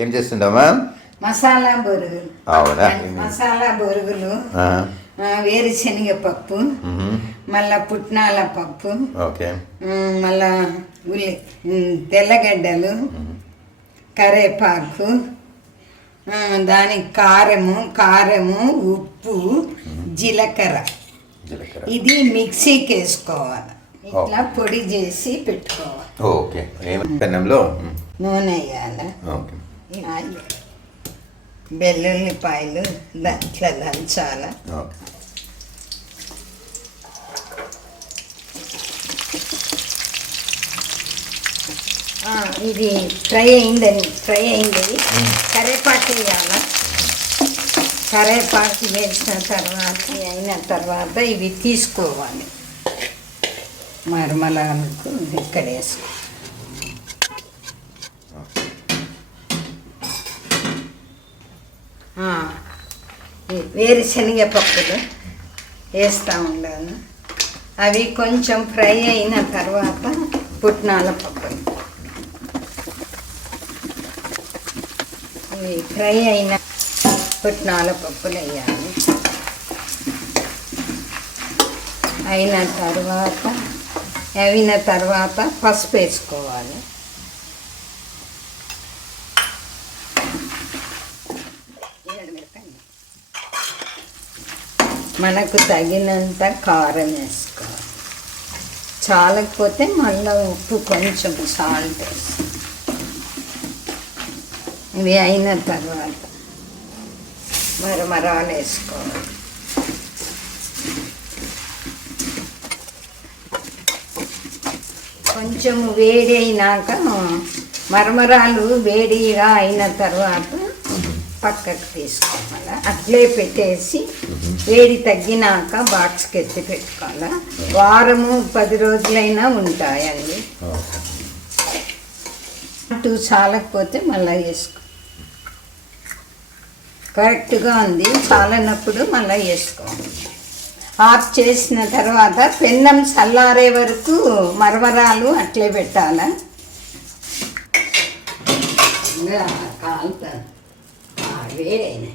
ఏం చేస్తుండమ్మా? మసాలా బొరుగులు. అవునా? మసాలా బొరుగులు, వేరుశనగ పప్పు, మళ్ళా పుట్నాల పప్పు, ఓకే, మళ్ళా తెల్లగడ్డలు, కరేపాకు, దానికి కారము, ఉప్పు, జీలకర్ర. ఇది మిక్సీకి వేసుకోవాలి. ఇట్లా పొడి చేసి పెట్టుకోవాలి. ఓకే. పెనంలో నూనె వేయాలి. వెల్లుల్లిపాయలు ఇట్లా దంచాలి. ఇది ఫ్రై అయింది. కరేపాకు వేయాలి. కరేపాకు వేసిన తర్వాత ఇవి తీసుకోవాలి. మరమలకు ఇక్కడ వేసుకో. వేరుశనగ పప్పులు వేస్తూ ఉండాను. అవి కొంచెం ఫ్రై అయిన తర్వాత పుట్నాల పప్పులు, ఇవి ఫ్రై అయిన పుట్నాల పప్పులు వేయాలి. అయిన తర్వాత పసుపు వేసుకోవాలి. మనకు తగినంత కారం వేసుకోవాలి. చాలకపోతే మళ్ళీ ఉప్పు, కొంచెం సాల్ట్ వేసి ఇవి అయిన తర్వాత మరమరాలు వేసుకోవాలి. కొంచెం వేడి అయినాక మరమరాలు వేడిగా అయిన తర్వాత పక్కకు తీసుకోవాలి. అట్లే పెట్టేసి వేడి తగ్గినాక బాక్స్కి ఎత్తి పెట్టుకోవాలి. వారము 10 రోజులైనా ఉంటాయండి. చాలకపోతే మళ్ళీ వేసుకో. కరెక్ట్గా ఉంది. చాలనప్పుడు మళ్ళీ వేసుకోవాలి. ఆఫ్ చేసిన తర్వాత పెన్నం చల్లారే వరకు మరమరాలు అట్లే పెట్టాలి. కాలుతుంది వేడైనా